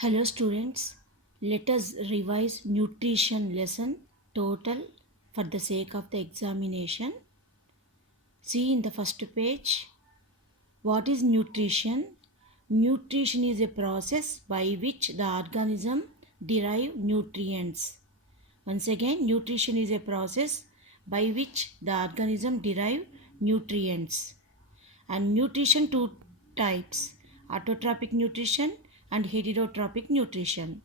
Hello students, let us revise nutrition lesson total for the sake of the examination. See in the first page, what is nutrition? Nutrition is a process by which the organism derive nutrients. Once again, nutrition is a process by which the organism derive nutrients. And nutrition two types, autotrophic nutrition and heterotrophic nutrition.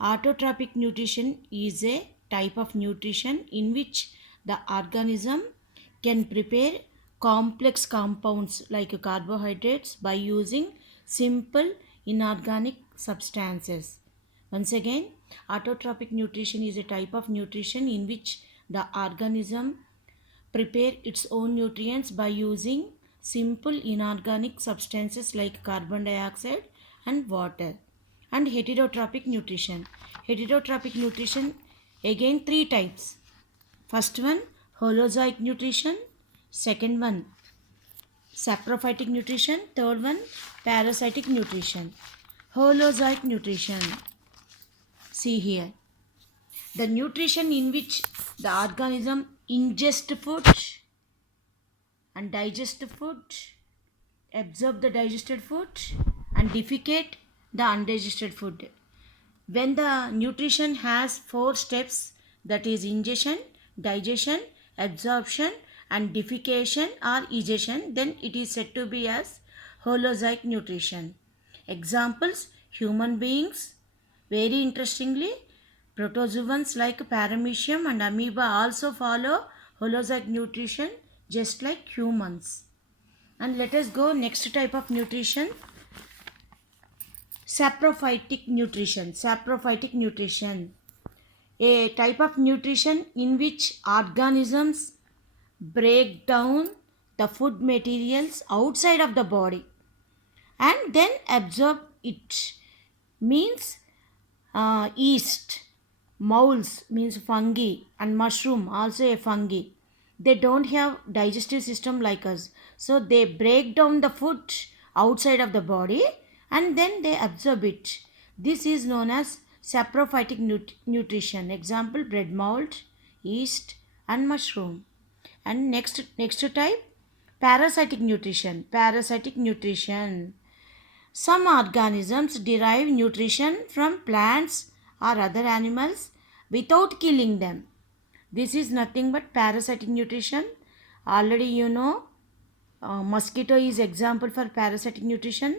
Autotrophic nutrition is a type of nutrition in which the organism can prepare complex compounds like carbohydrates by using simple inorganic substances. Once again, autotrophic nutrition is a type of nutrition in which the organism prepare its own nutrients by using simple inorganic substances like carbon dioxide and water. And heterotrophic nutrition. Heterotrophic nutrition, again three types. First one, holozoic nutrition. Second one, saprophytic nutrition. Third one, parasitic nutrition. Holozoic nutrition. See here. The nutrition in which the organism ingest food and digest food, absorb the digested food, and defecate the undigested food. When the nutrition has four steps, that is ingestion, digestion, absorption, and defecation or egestion, then it is said to be as holozoic nutrition. Examples, human beings. Very interestingly, protozoans like paramecium and amoeba also follow holozoic nutrition just like humans. And let us go next type of nutrition, saprophytic nutrition. Saprophytic nutrition, a type of nutrition in which organisms break down the food materials outside of the body and then absorb it. Means yeast, moles means fungi, and mushroom also a fungi. They don't have digestive system like us, so they break down the food outside of the body and then they absorb it. This is known as saprophytic nutrition. Example, bread mold, yeast, and mushroom. And next type, parasitic nutrition. Parasitic nutrition, some organisms derive nutrition from plants or other animals without killing them. This is nothing but parasitic nutrition. Already you know, mosquito is example for parasitic nutrition.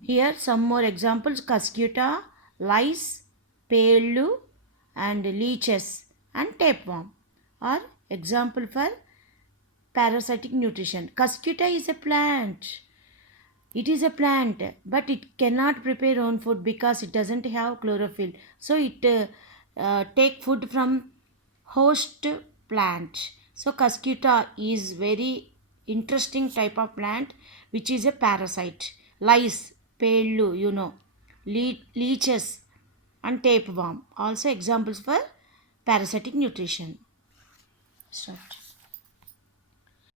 Here some more examples, cuscuta, lice, pale, and leeches and tapeworm are example for parasitic nutrition. Cuscuta is a plant. It is a plant, but it cannot prepare own food because it doesn't have chlorophyll. So it take food from host plant. So cuscuta is very interesting type of plant which is a parasite. Lice, pale, you know, leeches and tapeworm also examples for parasitic nutrition. Start.